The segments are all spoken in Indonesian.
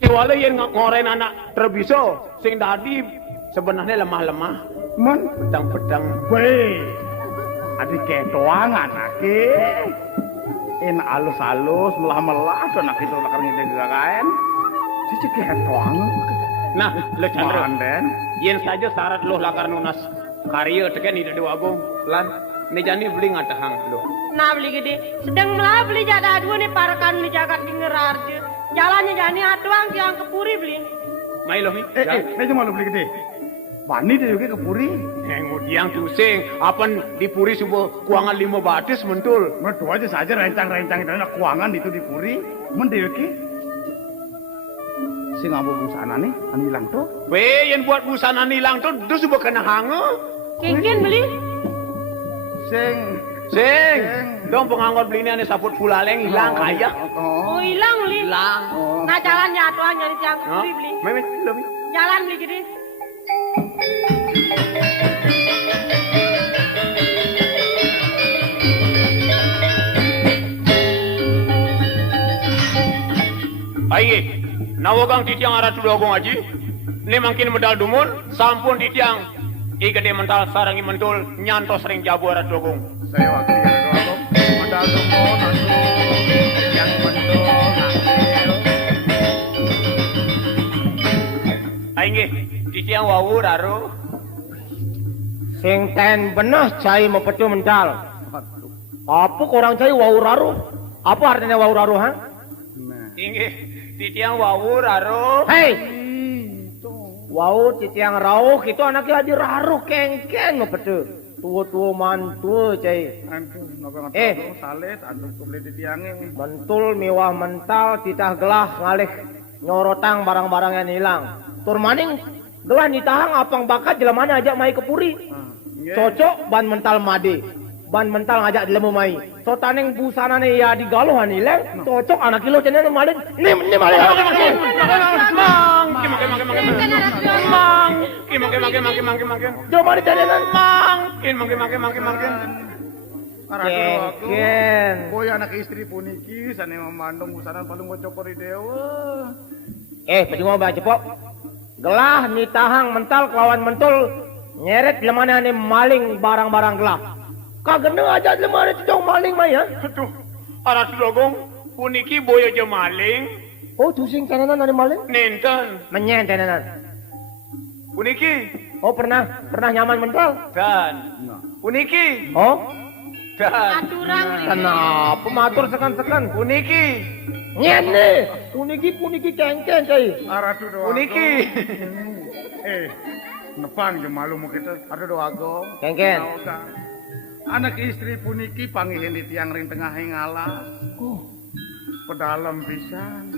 kiwala yen ngoren anak terbiso sing dadi sebenarnya lemah-lemah. Men Pedang-pedang. weh. Adik ketoang anake. En alus-alus melah-melah to nak itu lakar ngide gagaen. Cici ketoang. Nah, le Chandra. Manden. Yen saja syarat lo lakar nunas karya teken ida dewa agung lan nejani beli ngatahang lo. Nah beli gede, sedang melah beli jada dua nih parakan di jagat di ngerarje. Jalannya jani atuang tiang kepuri beli. Mai lo mi. Ini cuma lu beli gede. Wani dia juga ke puri. Yang pusing, apan dipuri sebuah kuangan 5 batis mentul. Mertua aja saja rencang-rencang itu nak kuangan itu di puri. Men dia ke. Si ngabu busana nih, anu hilang tuh. Weh, yang buat busana nilang tuh sebuah kena hangu. Kengken beli. Sing Sing, dong penganggur beli ini saput pulaleng hilang kaya. Oh hilang beli. Hilang. Nah jalannya atuang nyari tiang kepuri beli. Meme, lo mi. Jalan beli gede. Aye, nawagang titiang arah tu dogong aji. Ni makin medal dumun, sampun titiang. Gede mental sarangi mentul, nyantos sering jabu arah dogong. saya waktu itu aku modal tuh yang mendol nakil. Aye, titiang wawur aru. Sing ten benah cai mepecu mental. Apa korang cai wawuraru? Apa artinya wawuraru ha? Nah, Inggih, titiang wawur aru. Hei. Wau titiang rauh itu anaknya di raruh kengken mepecu. Tua-tua mantua cai. antu nopo salit antu kubeli di tiangnya. Mentul miwah mental titah gelah ngalih nyorotang barang-barang yang hilang. Tur maning gelah nitahang apang bakat jelamane ajak mai ke puri. Cocok ban mental made. Ban mental ngajak dilemu mai. So taneng busana ne ya digaluhan ileng. Cocok anak kilo cenene malin. Ni malin. Mang, Mang. Coba di cenene mang. Makin. Kengken. Boy anak istri puniki sane memandung busana paling gocokori dewa. Pejungo baca pok. Gelah nitahang mental kelawan mentul nyeret lemane ane maling barang-barang gelah. Kagene aja lemane cidong maling mah ya. Aduh, arah tu dogong, puniki boyo aja maling. Oh, tusing tenenan ane maling? Nenten, Menyen tenenan. puniki. Oh, pernah nyaman mental? Dan, puniki. Oh, Dan, Aturang beli. kenapa matur sekan-sekan? puniki. Nyen nih. Puniki kengken cai. Aratu doa. Puniki. Nepang je malu mau kita ada doa go. Kengken. Anak istri puniki pangihin di tiang ring tengah ngalas. Pedalam pisan.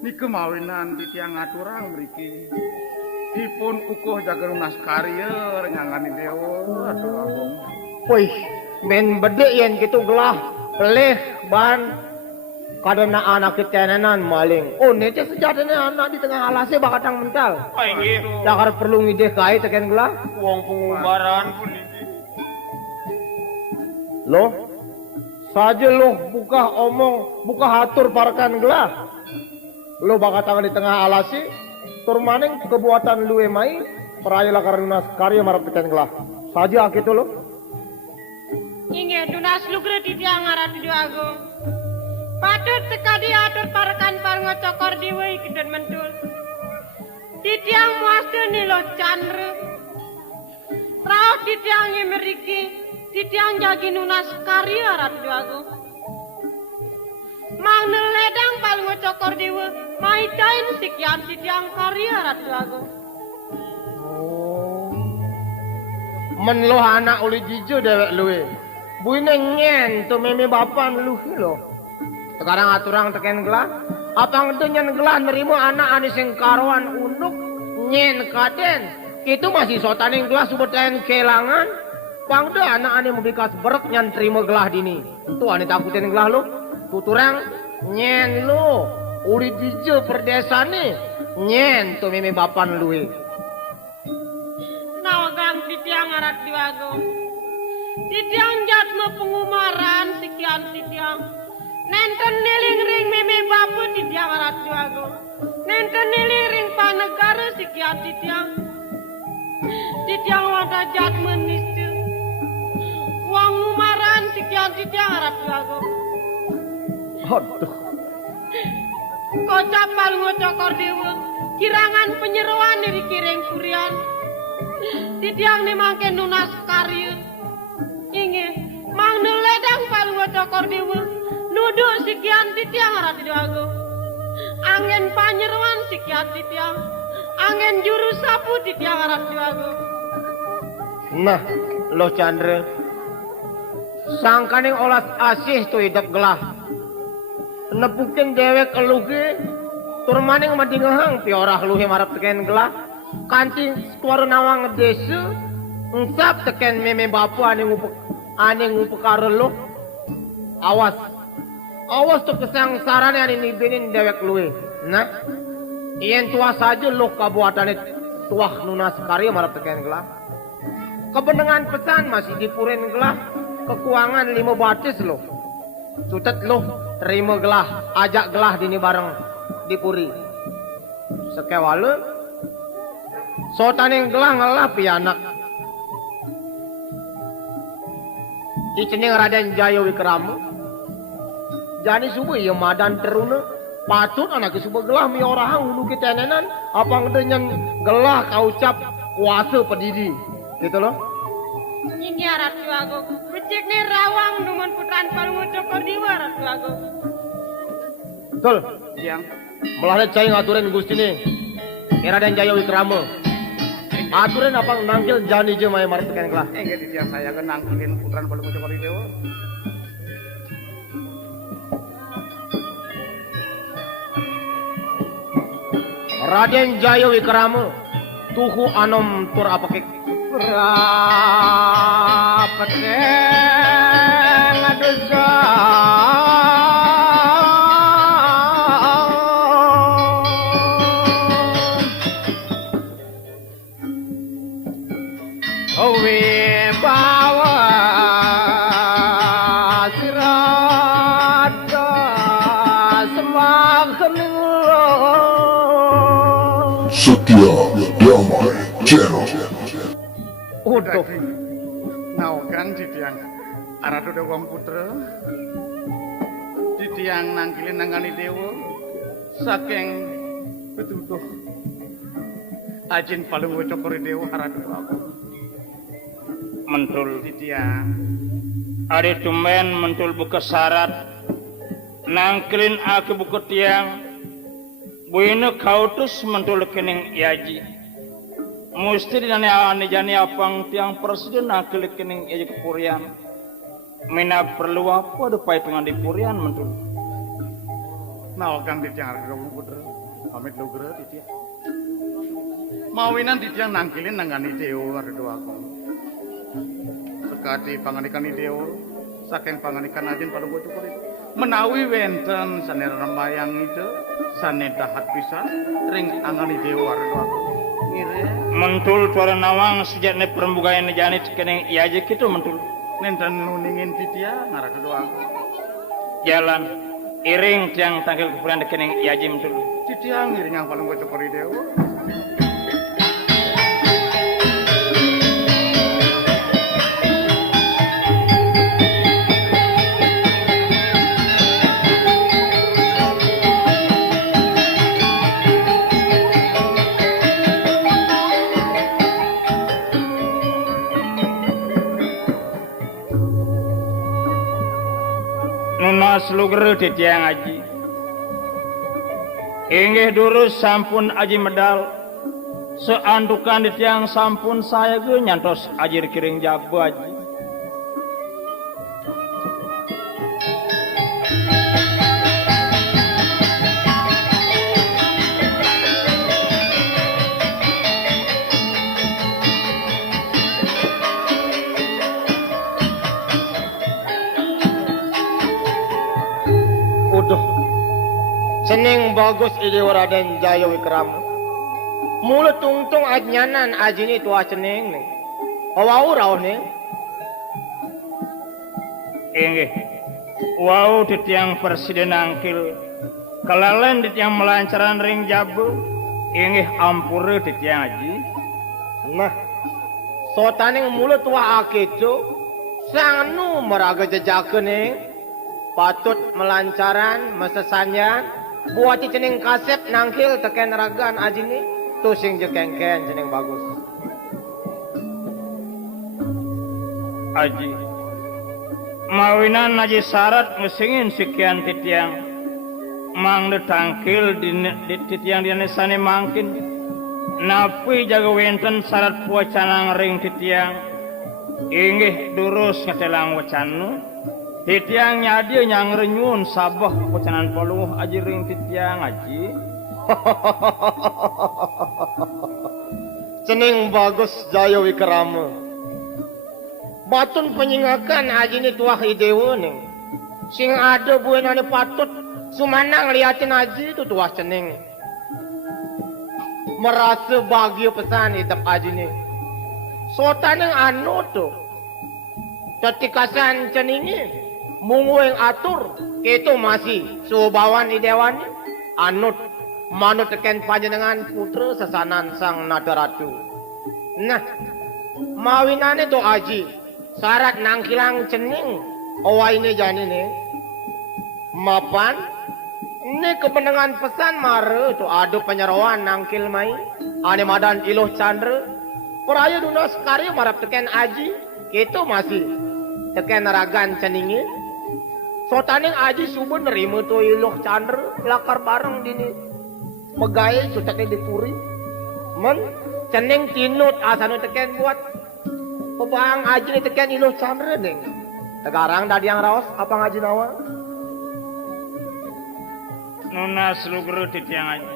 Ni kemawinan di tiang aturang mriki. Dipun ukuh jaga lunas karya ngangani dewa. Aduh abong. Wih, men bede yen gitu gelah. Pelih ban. Kadang anak ketenenan maling. Oh, nece sejatanya anak di tengah alasnya bakatang mental. Ayo, Dakar perlu ngideh kai teken gelah. uang pengumbaran puniki. Loh, saja lo buka omong, buka hatur parakan gelah. Lo bakatang di tengah alasi, tur maning kebuatan lu emai, perayala karena karya marap teken gelah. Saja gitu lo. Inge dunas lugre di tiang arah tujuh agung. Patut sekali atur parakan parngo cokor diwei keden mentul. Di tiang muaste nilo Chandra. Raut di tiang meriki. Di tiang jagi nunas karya arah tujuh agung. Mang neledang parngo cokor diwe. Maitain sikian di tiang karya arah tujuh agung. Men lo anak uli jijo dewek luwe. Buine ngen tu meme bapan lu lo. Sekarang aturang teken gelah. Apang itu nyen gelah nerimo anak ani sing karuan unduk nyen kaden. Itu masih sotaning gelah subeten kelangan. Pangde anak ani membikas berek nyen terima gelah dini. Itu ani takutin gelah lo. Tuturang nyen lo. Uli jijo perdesane nyen tu meme bapan luwe. Nawagang di tiang arat diwago. Di tiang jatno pengumaran sekian di tiang. Nenten niling ring meme bapu di tiang arat diwago. nenten niliring panegara sikian titiang wadah jat menistu uang umaran sikian titiang harap lagu Aduh. kocap palungo cokor dewa kirangan penyeruan dari kiring kurian titiang ni mangke nunas karya inge mang nuledang palungo cokor dewa nuduk sikian titiang harap lagu angin panyeruan sikian titiang angin juru sapu titiang harap lagu. Nah, lo Chandra. Sangkaning olas asih tu hidup gelah. Nepukin dewek eluge. Turmaning madingahang piorah luhe marap teken gelah. Kancing suara nawang desa. Ngsap teken meme bapu ane ngupek karo lo. Awas. Awas tu kesangsaran ane nibinin dewek luhe. Nah. Iyan tua saja lo kabuatan tuah lunas karya marap teken gelah. Kebenengan pesan masih dipurin gelah. Kekuangan 5 batis loh. Sutet loh. Terima gelah. Ajak gelah dini bareng dipuri. Sekewala. Sotaning gelah ngalah pianak. Icening Raden Jaya Wikrama. Jani subuh iya madan teruna. Patut anak subuh gelah mi orang hulu kitenenan. Apa ngedenyan gelah kau ucap kuasa pedidi. Gitu loh. Ini ratu aku. Becik ni rawang numan putran palungo cokor diwa ratu aku. Betul. Tiang. Melalui cai ngaturin gusti ni. Raden Jaya Wikrama. Aturin apa nangkil jani je maya marah tekan kelah. Enggak di tiang saya kan nangkilin putran palungo cokor dewa. Raden Jaya Wikrama. Tuhu anom tur apa kek. Rapateng adusa Owe bawa sirada semakin Setia Damai Channel. udah Naogang di tiang arado de wong putra. Di tiang nangkilin nangani dewa. Saking betutuh. Ajin palungo cokor dewa arado aku. Mentul. Di tiang. Ari tumen mentul buka syarat. Nangkilin aku buka tiang. Buina kautus mentul kening yaji. Mesti dinane ane jani apang tiang presiden nakil kening yaji kepurian. Mina perlu apa depai pengan dipurian mentul. Naogang di tiang arado wong putra. Pamit lugre di tiang. Mawinan di tiang nangkilin nangani dewa arado aku. Sekati panganikan dewa. Saking panganikan ajin palungo cokor itu. Menawi wenten sane rembayang itu sane dahat pisan ring angani dewa arado aku. Ngire Mentul tuara nawang sejak ne perembugaan jani kening yaji gitu mentul. nenten nuningin titia ngarah doa aku. Jalan iring tiang tangkil kepurian kening yaji mentul. Titia ngiring yang paling cokor dewa. Nunas luger di tiang aji. Inggih durus sampun aji medal. Seandukan di tiang sampun saya ge nyantos aji kiring jago aji. Udah. Seneng bagus ide Raden Jaya Wikrama. Mula tungtung ajnyanan ajini tua seneng nih. Awau rau nih. Inggih. Wow di tiang presiden angkil kelalen di tiang melancaran ring jabu inggih ampure di tiang aji. Nah, sotaning mulut tua akeco sang nu meraga jejakeun patut melancaran mesesanyan buat cening kasep nangkil teken ragan ajini tu sing jekengken cening bagus. Aji mawinan aji syarat ngesingin sekian titiang mang detangkil di titiang dianesane mangkin napi jaga wenten syarat wacanang ring titiang inggih durus ngetelang wacanu titiang nyadi nyang renyun sabah wacanan poluh aji ring titiang aji. Cening bagus Jaya Wikrama. Batun penyingakan aji ni tuah idewa ning. Sing ada buenane patut sumanang liatin aji itu tuah cening. Merasa bahagia pesan hidup aji ni. Sotan yang anu tu. Ketikasan ceningi mungu yang atur itu masih subawan idewan anut manut teken panjenengan putra sesanan sang nadaratu. Nah, mawinane tu aji syarat nangkilang cening awai ini jani ni mapan ini kependengan pesan mare tu adu penyerawan nangkil mai ane madan iluh candra peraya dunas karya marap teken aji itu masih teken ragan ceningi sotaning aji subuh nerima tu iluh candra lakar bareng dini pegawai sutaknya dipuri men cening tinut asanu teken buat pebang aji ni teken iluh candra neng tegarang dadi yang raos apa ngaji nawa nuna seluguru titiang aji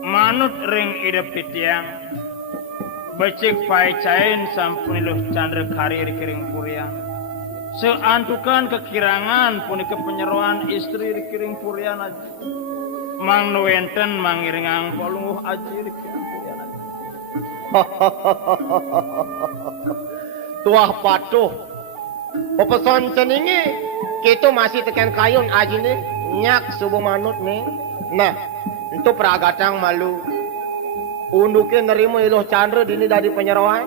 manut ring idep titiang becik pai cain sampun iluh candra karir kiring puriang seantukan kekirangan puni kepenyeruan istri di kiring purian aji mang nuwenten mangiringang polunguh aji di kiring purian aji. Tuah patuh pepeson ceningi kita masih teken kayun aji ni nyak subuh manut ni. Nah itu peragatang malu undukin nerima iluh candra dini dari penyerawan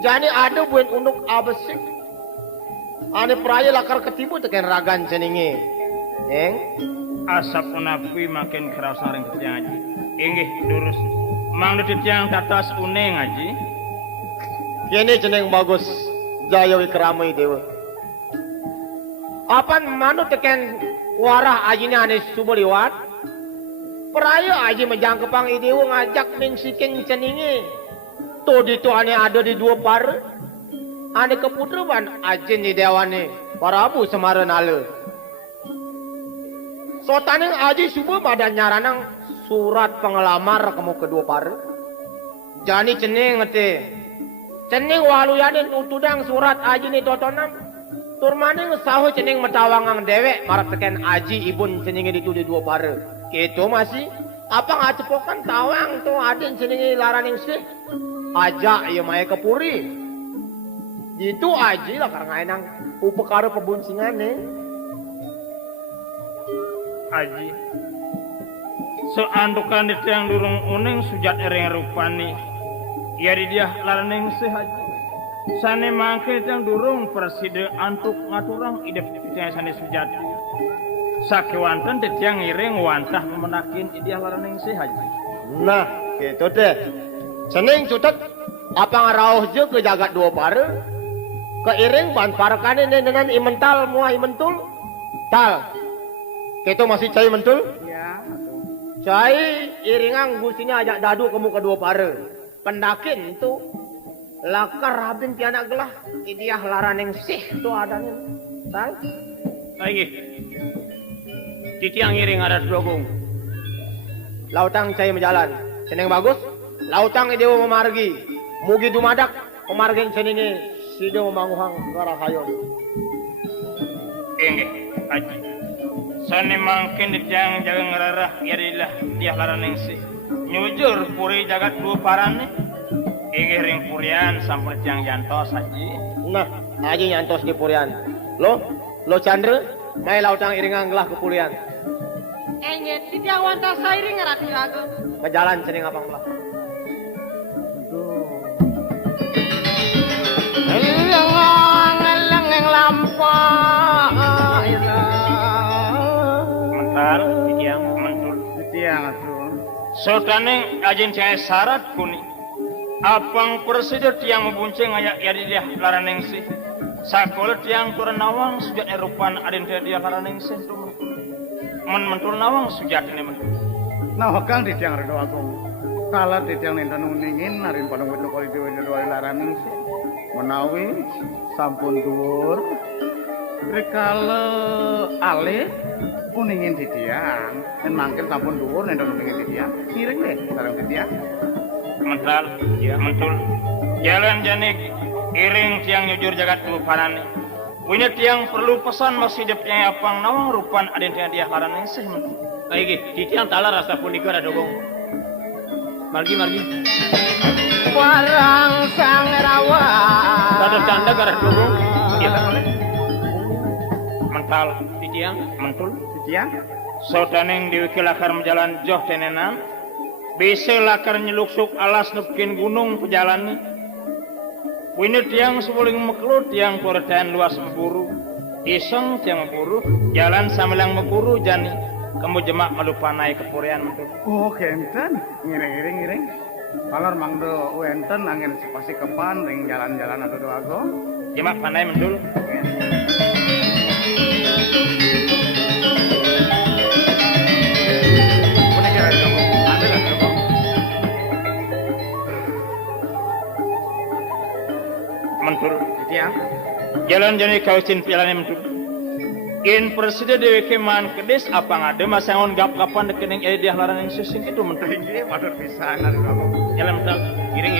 jadi ada buat unduk abesik ane peraya lakar ketibu teken ragan ceningi asap unapi makin keras ring titiang aji inggih durus mang titiang tatas uning aji kini ceneng bagus Jaya Wikrama Dewa apan manut teken warah aji ni ane subuh liwat peraya aji menjangkepang idewa ngajak mensikin ceningi tu ditu ane ada di dua par ane keputraban aji ni dewane Prabu Semara Nala sotaning aji subuh pada nyaranang surat pengelamar kamu kedua par jani cening ngete cening waluyanin utudang surat aji ni totonam turmaning sahu cening metawangang dewek marap teken aji ibun ceningi ditu di dua par itu masih apa ngacepokan tawang tu aden ceningi laraning sih aja iya maya kepuri itu aji lah karena enang upekara pebuncingan aji seandukan itu yang durung uning sujat ering rupani ya di dia laraning sih aji sane mangke yang durung preside antuk ngaturang idep titiang sane sujat sakewanten titiang ngiring wantah memenakin idiah laraning sih haji. Nah gitu deh cening cutet apa ngarauh je ke jagat dua pare keiring ban parekane dengan imental muah imentul tal gitu masih cai mentul Ya, cai iringang gusinya ajak dadu kamu kedua pare pendakin itu lakar habin tiana gelah idiah laraning sih tu adanya tal Lagi titiang ngiring ada dogung lautang cai menjalan ceneng bagus lautang idewa memargi mugi dumadak pemargin ceningi sido manguhang garah hayon inggih aji sane mangkin titiang jaga ngerarah yadilah dia laraning sih nyujur puri jagat dua parane inggih ring purian sampai tiang jantos haji. nah aji nyantos di purian lo Chandra mai lautang iringang gelah kepulian Enget di tiang wonten sairing Ratu Agung. Ngejalan cening apang belah. Ngeleng lampah. Mental tiang mentul. Tiang atuh. Sultane ajin cai syarat kuni. Apang presiden tiang membunceng ayak ya di dia laraneng sih. Sakol tiang turun nawang sujat erupan adin dia laraneng sih. Mentul nawang sujat ini mentul. Nah, kang di tiang redo agung. Kala di tiang nenten uningin narin padang wedo kali dewe dua laraneng sih. Menawi sampun dhuwur. Rikala alih uningin di tiang, nen mangkel sampun dhuwur nenten uningin di tiang. Kiring deh sareng di tiang. Mental, ya mentul. Jalan janik iring tiang nyujur jagat lupanane. Punya tiang perlu pesan masih depnya apang nawang rupan adin dia laraneng sih mentul. Aigi, di tiang tala rasa punika ada dogong. Margi. Warang sang rawa. Ada canda gara dogong. Iya boleh. Mental, Di tiang. mentul. Di tiang. Saudaneng diwiki lakar menjalan joh tenenan. Bisa lakar nyeluksuk alas nepkin gunung pejalan. Wini tiang sebuling meklu tiang koretan luas memburu. Iseng tiang memburu. Jalan samilang memburu jani. Kamu jemak malupanai kepurian mentul. Oh, kenten. Ngiring. Palar mangdo wenten angin sepasi kepan ring jalan-jalan atau doa agung. Jemak panai mentul. Mentul. Tiang. Jalan jani kausin pialane mentul. In presiden dewe keman kedes apa ngade masangon gap-gapan dekening dia larang yang susing itu mentul. Tinggi padahal bisa nari agung. Jalan mentul. Giring.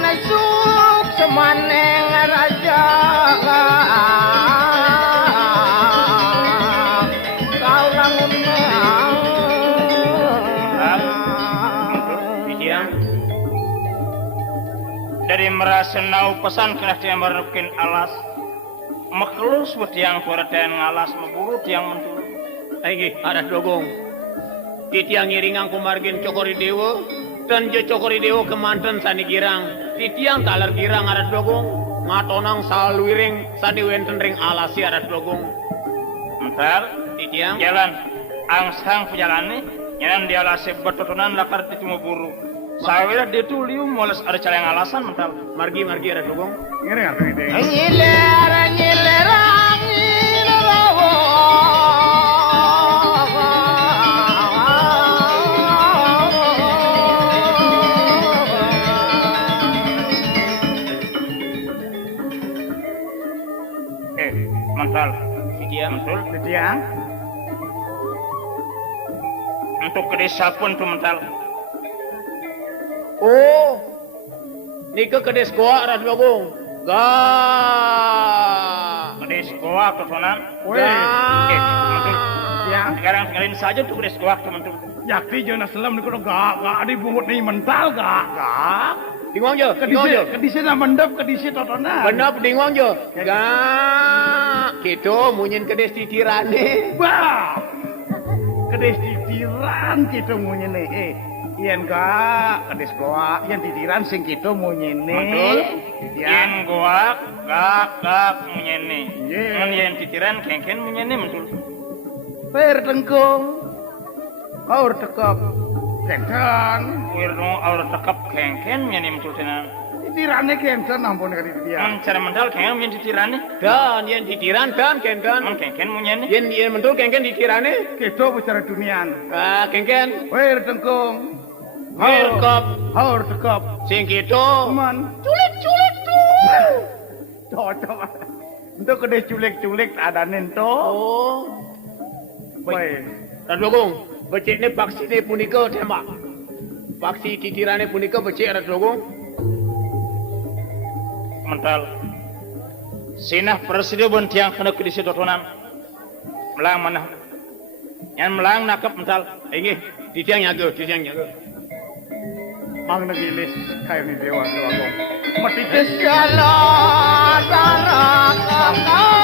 Nasuk semaneng raja. Kau langun Dari merasa nau pesan kena tiang merukin alas. Mekelus tiang kuaratan ngalas memburu tiang mentul. Aigi, ada dogong. Di tiang ngiringang kumargin cokori dewa. Dan je cokori dewa kemanten sani girang. Di tiang talar girang ada dogong. Ngatonang salwiring sani wenten ring alasi ada dogong. Mentar. Di tiang. Jalan angsang pejalani nyanan dia lase bertotonan lakar ti cuma buru. Sawira dia tuh liu moles ada cara yang alasan mental. Margi ada dogong. Ngiring atuh ide. ngiler rawo. Mental. Di tiang. Mentul. Di tiang. Untuk ke desa pun tuh mental. Oh. Nika kedes goa ada dogong. Ke sekolah totonan. Weh. Mentul. Tiang. Sekarang tinggalin saja tuh ke sekolah tuh mentul. Yakti jeung selam niku gak dibungut nih mental gak. Dingwang je. Kedisi na mendep kedisi totonan. Benar dingwang je. Gitu munyin kedes titirane. Bah. Kedes titiran kitu munyene yen gak kedes goa yen titiran sing kitu munyene. Betul. Yen goak gak munyene. Iya. Men yen titiran kengken munyene mentul. Per tengkung. Kaur tekap. Kenten. Wirno aur tekap kengken munyene mentul tenan. Titirane kenten ampun kali dia. Men cara mental kengken munyene titirane. Dan yen titiran dan kengken. Men kengken munyene. Yen mentul kengken titirane. Kitu bicara dunian. Kengken. Per tengkung. Welkop. Kaur tekap. Sing gitu. Man. Culik tuh. Cocok. Untuk kedes culik ada nento. Oh. Baik. Dan dogong. Becik ni paksi ni punika tembak. Paksi titirane punika becik ada dogong. Mental. Sinah presiden bon tiang kena kedisi totonan. Melang mana? Yang melang nakap mental. Ingi, di tiang nyaga. Mang nagilis kayak ni dewa kong. Matikis Jalan darah kanan.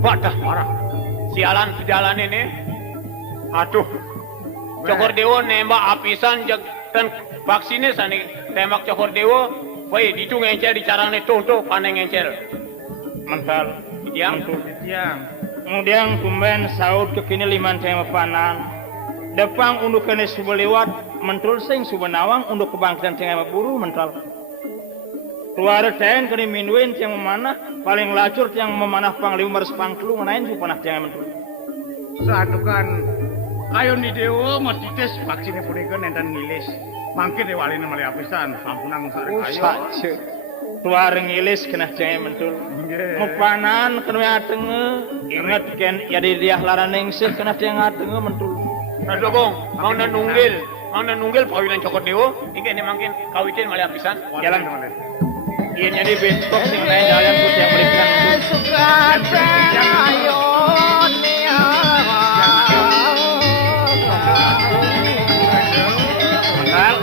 Wadah marah. Sialan sejalan ini. Aduh. Cokor Dewo nembak apisan dan vaksinnya sani tembak Cokor Dewo. Woi, itu ngencel di carane tuh paneng ngencel. Mental. Yang Yang Kemudian tumben saud kekini liman tema panan. Depang unduk kene subuh lewat mentul sing subuh nawang unduk kebangkitan tema buru mental. Tuara ten kene minuin yang memanah paling lacur yang memanah panglima meres pangklu nganain su panah tema mentul. saatukan ayo ni dewa mesti tes vaksinnya punika nenten ngilis. Mangke dewalina mali apisan sampunang sare kayo. Saja. Tuara ngilis kena tema mentul. Nggih. Mupanan kena atenge ingat ken ya di dia laraning sih kena tema atenge mentul. Nah dogong, mau nunggil pawinan Cokor Dewo. Ini mungkin kawitin mali apisan. Jalan. Iya jadi bentuk sing lain jalan putih yang berikan untuk mental.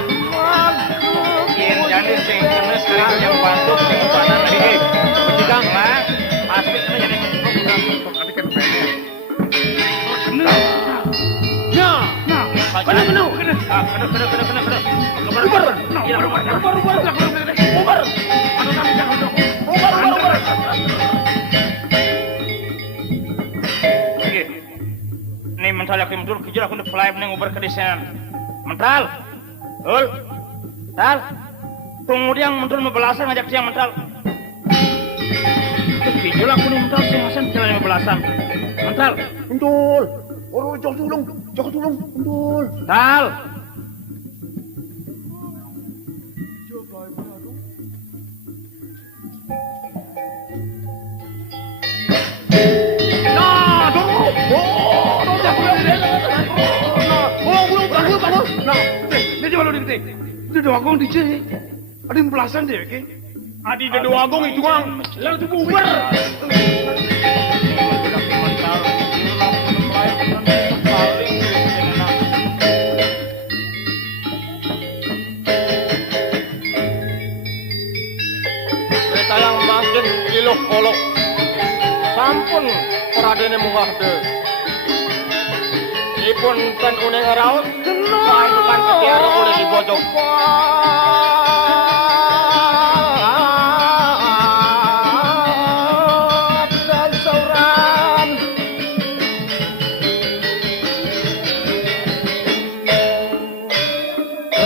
Iya jadi sing kena sekali yang bantu sing panan lagi. Bujikang lah, pasti kena jadi bentuk. Tadi kan bener. Nih mental yakin betul kejel aku udah pelai nih ngobrol ke desain. Mental, mental. Kemudian mental membelasan ngajak siang mental. Kejel aku nih mental siang jalan 15-an. Mental, Untul. Orang jok tulung, untul. mental. Ini coba lo dikit. Itu doa gong di sini. Ada yang belasan deh, oke? Adi Dedo Agung itu kan. Lalu itu bubar. Sayang makin iluh kolok. Sampun Pradene munggah de. Ipun ten uning raut. Sampun ketiara oleh dibojok. Dan sauran.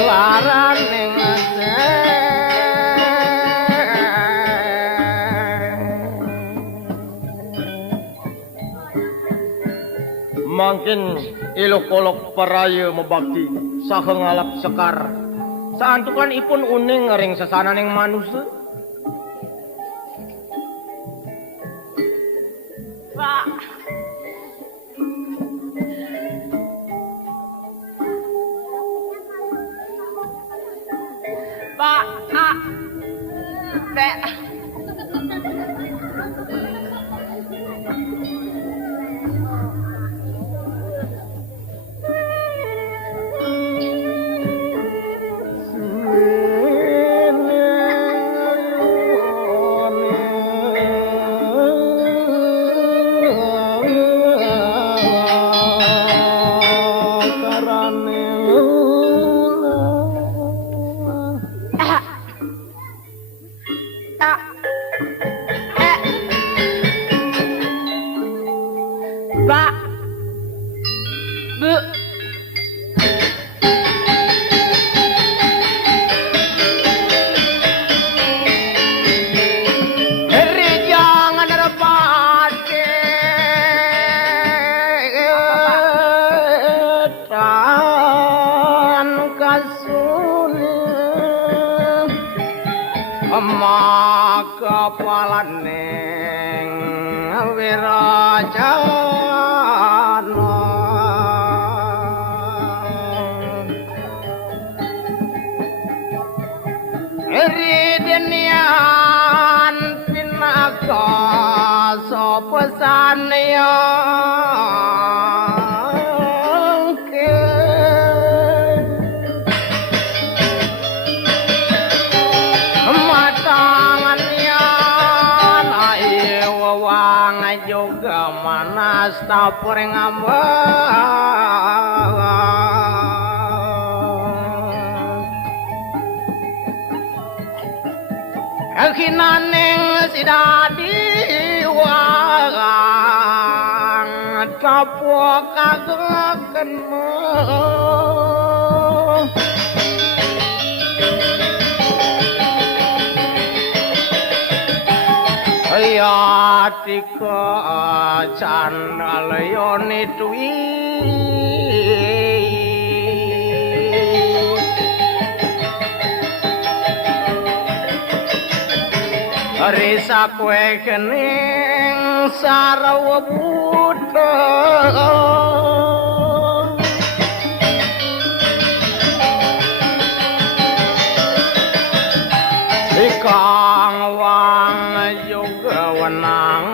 Laran ning Mangkin ilok kolok paraya mebakti saha ngalap sekar. Saantukan ipun uning ring sesananing manusia. Pak. Pak, Dek. Pak. Bu. Heri jangan repate tan kasune maka palaneng wirajana Ridenian pinaka sapa sanaya matangan yan juga manas tapureng ambang Akinaneng sidadi wang tapuk kageken Ayatika candaleyone dwi Risa kue kening sarawa buta Ikang wang juga wenang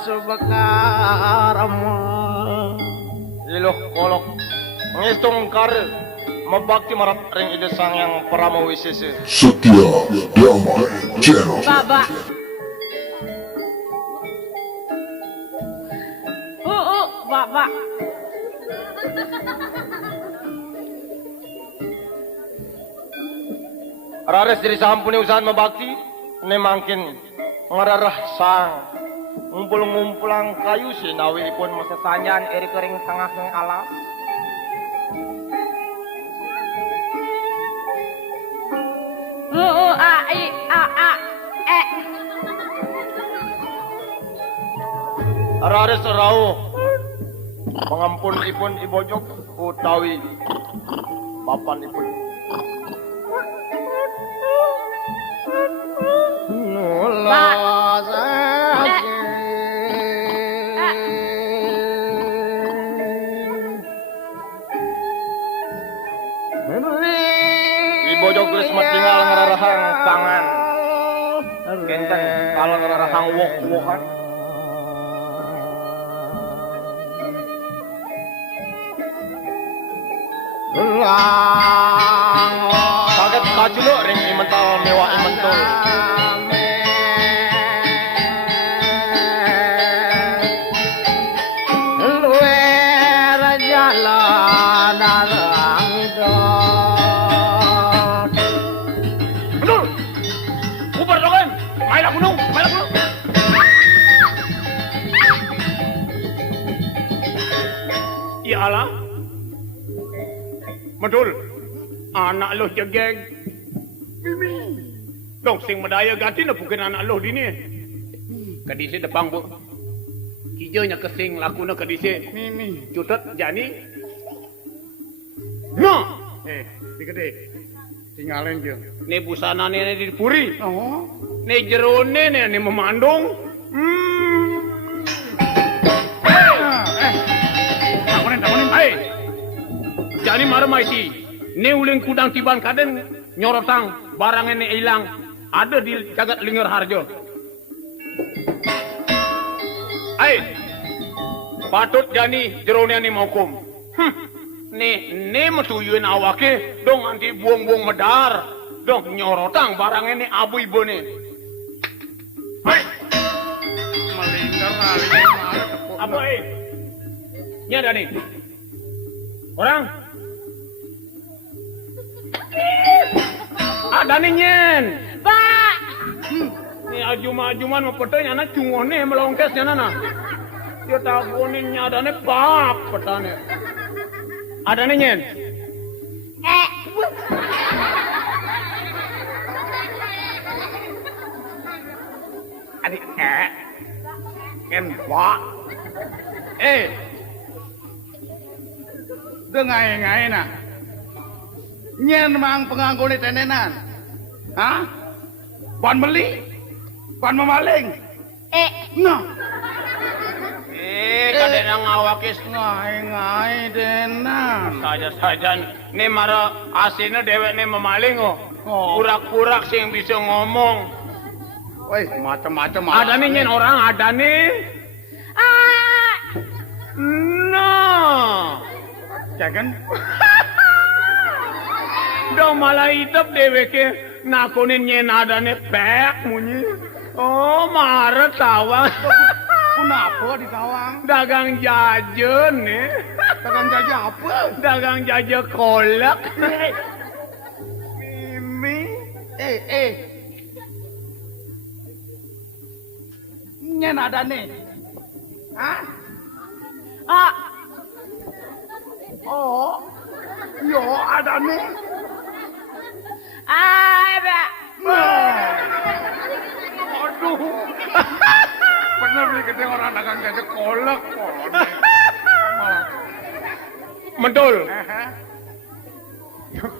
subakaram Iluh kolok ngitung kar mabakti marat ring ide sang yang pramawisese. Setia Damai Channel. Baba. Baba. Rares diri sampuni usahaan mabakti ne mangkin ngararah sang ngumpul-ngumpulang kayu sinawi ipun Sesanjan eri kering tengah ng alam Rares rauh pengampun ipun ibojok utawi papan ipun ibojok geus matinggal ngararahang pangan kenten kalau ngararahang wok-wokan kaget kajulo ring imental mewa imentul Betul. Ubar doken. Mailah gunung. Ya Allah. Betul. Anak lo jegeg. Mimi. Dong sing medaya ganti na bukan anak lo dini. Kadisi depang bu. Kijaunya kesing lakuna kadisi. Mimi. Cutet jani. Nah. Digede. Tinggalin je. Ni busana ni dipuri. Oh. Ni jerone ni memandung. Takunin. Hai. Jani marmai si. Ni uling kudang tiban kaden nyorotang barang ini hilang. Ada di jagat Linggar Harjo. Hai. Patut jani jerone ni maukum. Ni metuyuin awake dong anti buang-buang medar. Dong nyorotang barang ini abu ibu ni. Hai. Melingkar Apa Ini ada nih. Orang. Ada nih nyen. Pak. Ni ajuman mau petanya anak cungone melongkesnya nana. Dia tahu nih ada nih pap petane. Ada nih nyen. Adik Ken pak. Dengai na. Nyen mang penganggone tenenan. Hah? Ban beli? Ban memaling? Nah. Kadang yang ngawakis Ngai denan. saja nih mara aslinya dewek nih memaling oh. Kurak-kurak sih yang bisa ngomong. Woi, macam-macam. Ada nih nyen orang ada nih. Nah. Jangan. Dong malah hitap dewek nakunin nyen ada nih pek munyi. Oh, Maret sawang. Kenapa di Tawang? Dagang jajan nih. Dagang jajan apa? Dagang jajan kolak. Mimi. Nyen ada nih. Hah? Ah. Oh. Yo ada nih. Ada. Aduh. Bener nih gede orang dagang jajan kolak. Malah. Mentul.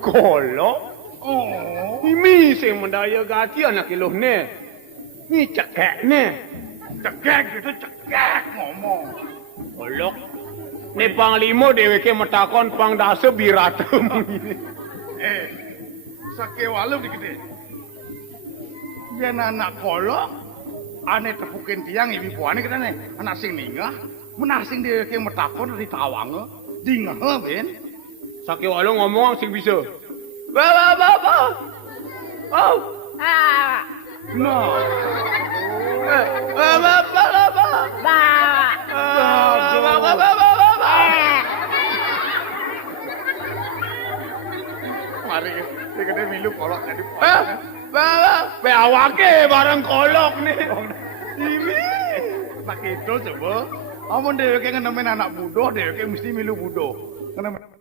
Kolak? Oh. Ini sing mendaya gati anak iluh nih. Ini cekek nih. Cekek gitu cekek ngomong. Kolak. Ini panglima dheweke metakon pang dasa biratem. Sakewalu di gede. Yen anak kolok ane tepukin tiang ibu buane kita nih anak sing ninggah menah sing dia ke metakon dari Tawang dingah ben Sakewalu ngomong sing bisa. Ba. Oh. Ah. nah mari di gede milu kolok jadi Be awake bareng kolok nih. ini tak itu coba amun dhewe ke ngenemen anak budo dhewe ke mesti milu budo ngenemen